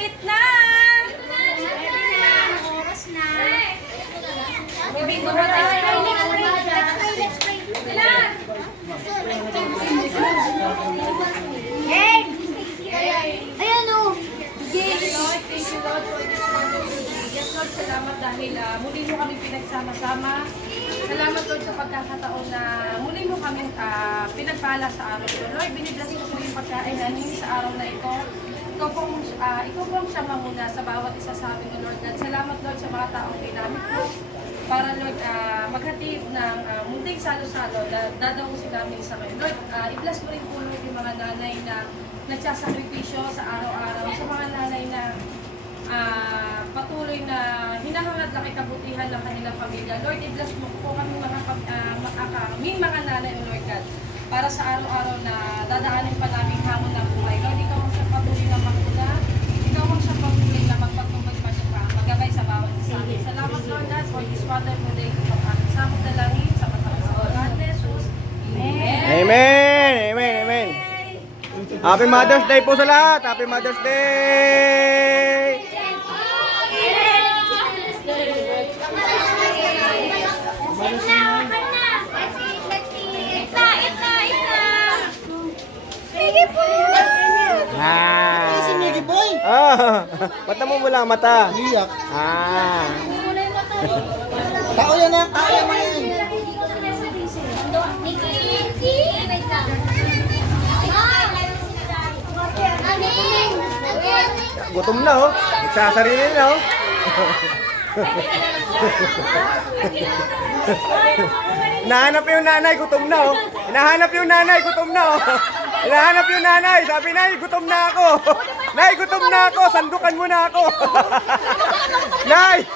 Mait na! Oras na. Bibingo ba tayo? Let's pray. Ilan? Hey! Ayan o. Thank you, Lord. Thank you, Lord, for this wonderful day. Yes, Lord, salamat dahil muli mo kami pinagsama-sama. Salamat, Lord, sa pagkakataon na muli mo kami pinagpala sa araw ito. Lord, binibless ko po yung pagkain namin sa araw na ito. Ikaw pong siya mamuna sa bawat isa sa amin, Lord God. Salamat, Lord, sa mga taong ginamit mo para, Lord, maghatid ng munting salo-salo na dadawusin namin sa ngayon. Lord, i-bless mo rin po, Lord, yung mga nanay na nagsasakripisyo sa araw-araw, sa mga nanay na patuloy na hinahangad lang kabutihan ng kanilang pamilya. Lord, i-bless mo po kami mga nanay, Lord God, para sa araw-araw na dadaanin pa namin hamon ng buhay. Lord, ikaw ang siyang patuloy na magmuna, ikaw ang siyang patuloy na magpatuloy pa siya pa, magabay sa bawat isa. Salamat, Lord God, for this wonderful day. Samot na langit, sa mataas sa oran, Jesus. Amen. Amen! Amen! Amen! Happy Mother's Day po sa lahat! Happy Mother's Day! Ah! Si Mickey Boy! Ah! Ba't namumula ang mata? Iyak. Ah! Tao yan na! Tao yan na yan! Gutom na oh! Nagsasarili na oh! Nahanap yung nanay, gutom na oh! Hinahanap yung nanay, gutom na oh! Hinahanap yung nanay, sabi nay, gutom na ako! Nay, gutom na ako! Sandukan mo na ako! Nay!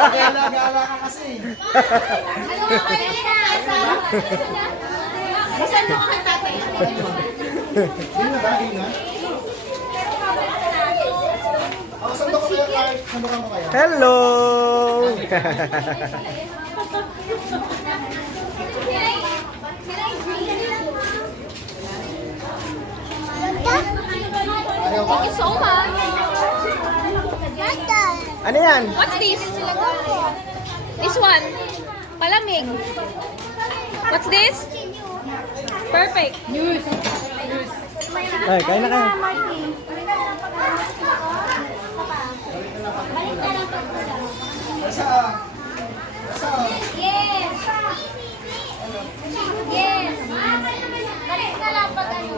Gala-gala ka kasi. Hindi na ba? Hindi na? Ako, sandok ko kaya kahit sandukan ko kaya. Hello! Thank you so much. Ano yan? What's this? This one. Palamig. What's this? Perfect. News. Ay, kain na kayo. Yes. Yes. Balik na lang pag ano.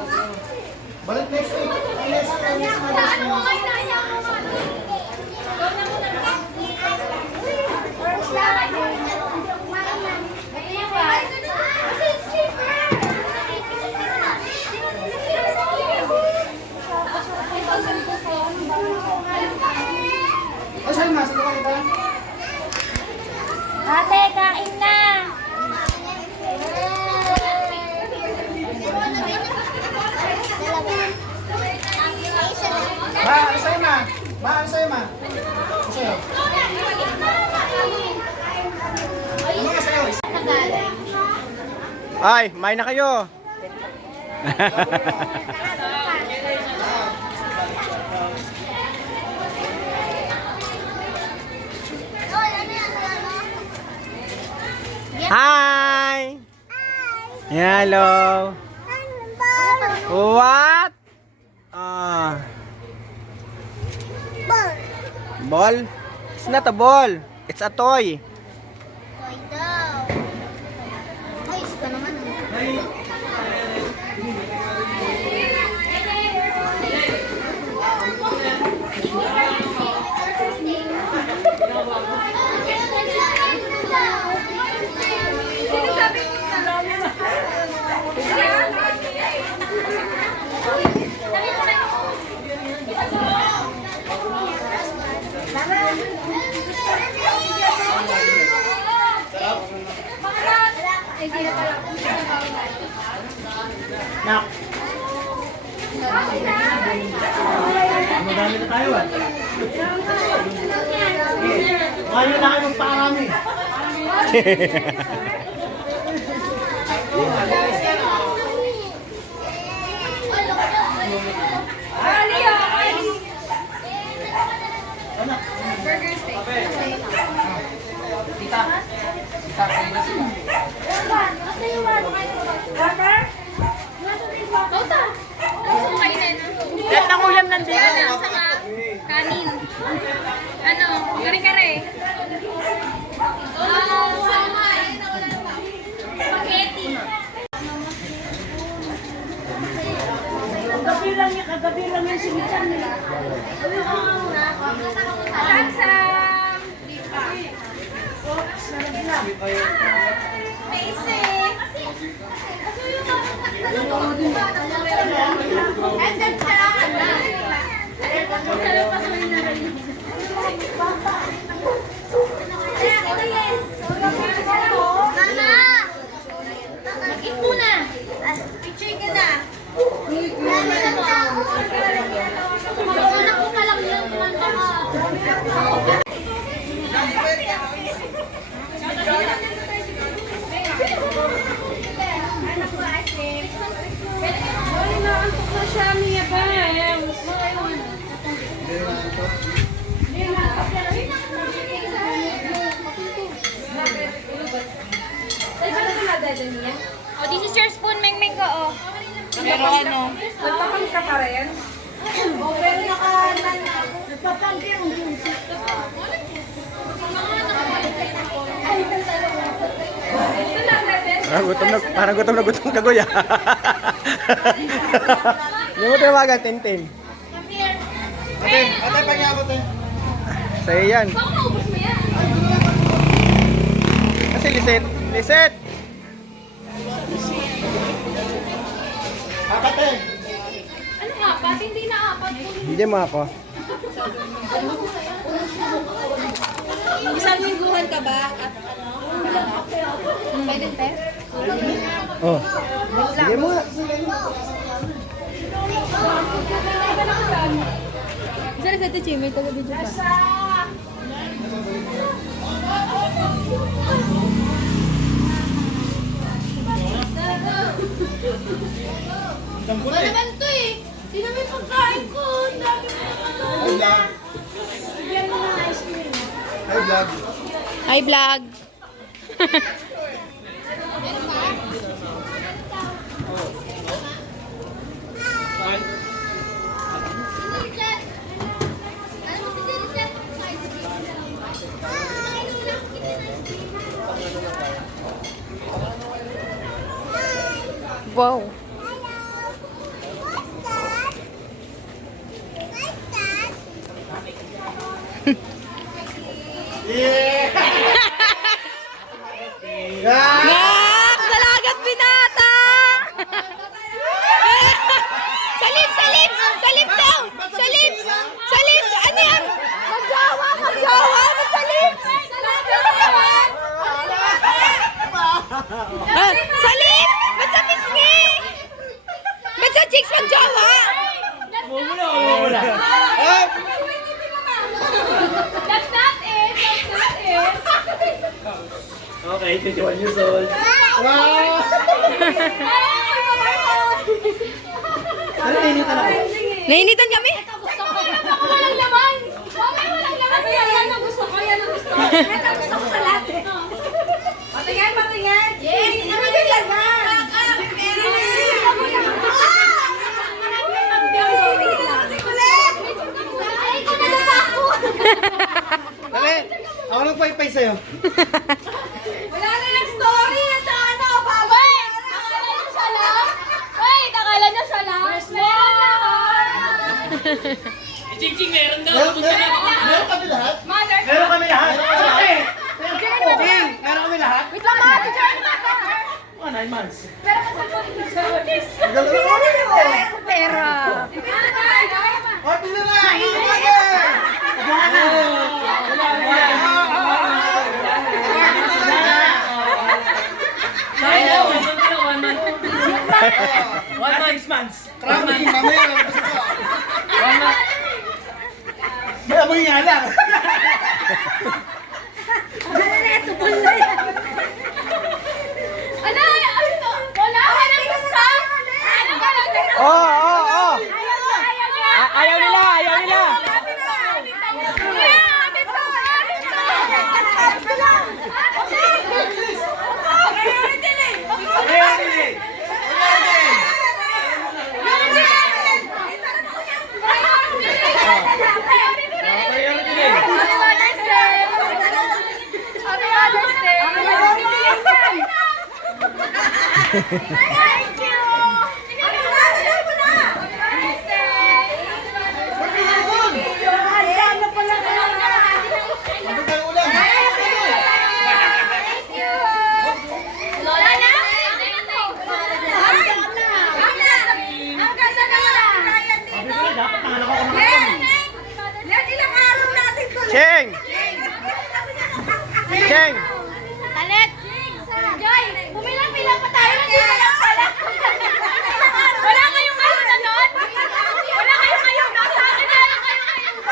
Balik next week. Next Ano mo ngayon na niya mo? Ay, saan na? Sandukan kita? Ate, kain na. Ma, ano sa'yo ma? Ma, ano sa'yo ma? Ano sa'yo? Ano nga sa'yo? Ay, main na kayo. Hi! Hello! What? Ball? It's not a ball. It's a toy. Toy daw. Toys ka naman. Nak. Madami na tayo ah. Kaya na kayo magpakarami. Ano? Kare-kare. Spaghetti. Kagabi lang yung sinitan nila. Sangsang. Basic. And then, salamat na. Nana! Mag-eat muna. Picture ka na. Anak ko pa lang yan. Ay, naantok na siya, Mia pa. Oh, this is your spoon, Meng ko, oh. Pero ano? Nagpapang ka pa rin? Pero nagpapang ka yung juice. Parang gutom na kagoy ah. Yung mo tawagan, Tintin. Ate, pag-iabot eh. Sa'yo yan. Baka maubos mo yan. Kasi Liset. Liset! Apat eh. Ano nga, pati hindi na apat. Hindi mo ako. Isang lingguhan ka ba? At pwede te? Oh. Sige mo nga. Saan ka ito, Chimay? Taga-video pa. Dampot Ano eh. naman ito eh? Hindi naman pagkain ko. Ang dami mo naman Hi vlog. Hi vlog. Hi, vlog. Wow. Nak! Dalagat binata! Salib! Salib! Salib daw! Salib! Salib! Ano yan? Magjawa! Magjawa! Magsalib! Salib! Ba't sa pisngi? Ba't sa chicks magjawa? That's not it! That's not it! Okay, 21 years old. Ano nainitan ako? Nainitan kami? Gusto ko yan. Ako walang laman. Mamay walang laman. Yan ang gusto ko. Yan ang gusto ko. Yan ang gusto ko sa lahat eh. Patingin, patingin! Yes! Nabibigyan na! Ay, ito na lang ako! Dali, ako nagpaypay sa'yo. Wala na ng story! At ano, Wait! Akala niyo siya lang? Wait! Akala niyo siya lang? Meron na ako! Meron kami lahat? Mother! Meron kami lahat? Meron kami lahat? Wait lang mga! Picture na ako! 9 months. Pero kasi Pera! Oh, tingnan na! One month, 6 months. Traveling, mamaya. May amoy nga lang. ano? Ano? Wala ka nang gusto? Ano ka nang gusto? Oh, oh, oh. Ayaw nila! Ayaw nila! Thank you! Handa na pala kayo. Ano kayo ulan? Lola na? Hanggang sa nakakayan dito. Yan, ilang araw natin to. Cheng! Cheng! Talit! Joy, pumilang-pilang pa tayo. Nandito lang pala. Wala kayong ayuda doon? Wala kayong ayuda sa akin. Wala kayong ayuda.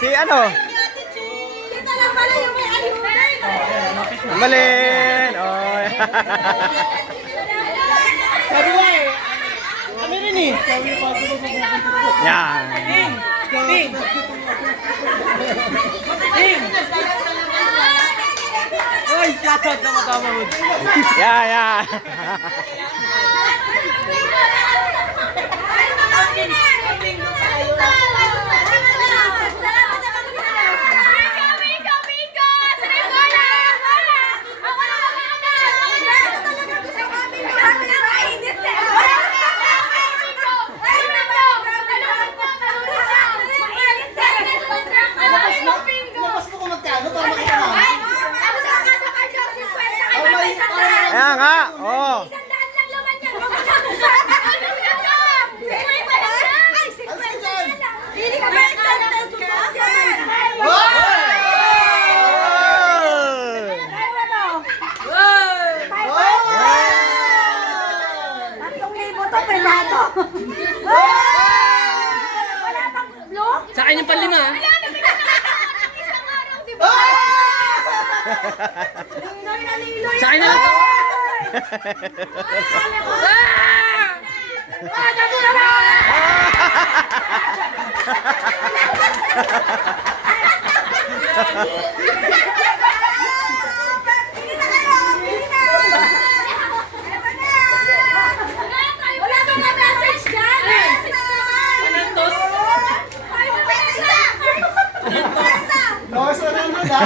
Si ano? Dito lang pala yung may ayuda. Malin! Oh. Sabi ko eh. Kami rin eh. Yan. Ting! Ting! Ting! Uy, shoutout na matama mo. Yeah, yeah. Labas mo kung magkano para makita mo. Ayan nga. Oh. Sa akin yung panlima. Sa akin na lang. Wala bang message dyan? Anantos. Lawas na naman ha.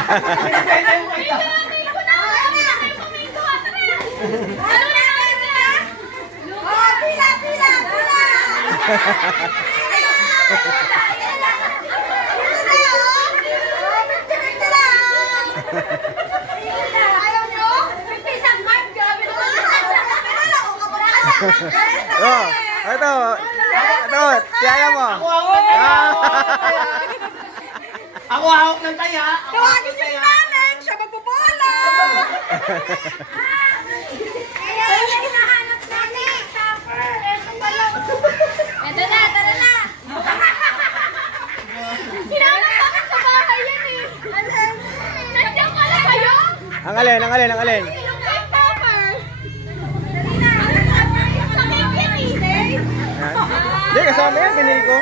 Oh. Ito. Ito. Tiyaya mo. Ako hawak ng taya. Tawagin si namin! Siya magbobola! Ayan, hinahanap namin! Eto pala. Eto na, tara na! Hinahanap namin sa bahay yan eh! Nandiyan pala kayo? Ang alin, ang alin, ang alin. Yung cake topper! Dali na! Sa cake yan Hindi, kasama yan, binili ko.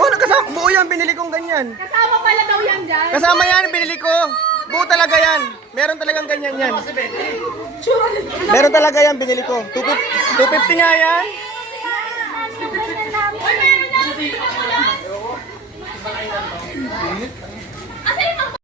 Oh, nakasama. Buo yan, binili kong ganyan. Kasama pala daw yan dyan. Kasama yan, binili ko. Buo talaga yan. Meron talagang ganyan yan. Meron talaga yan, binili ko. 250 nga yan. Uy, meron na!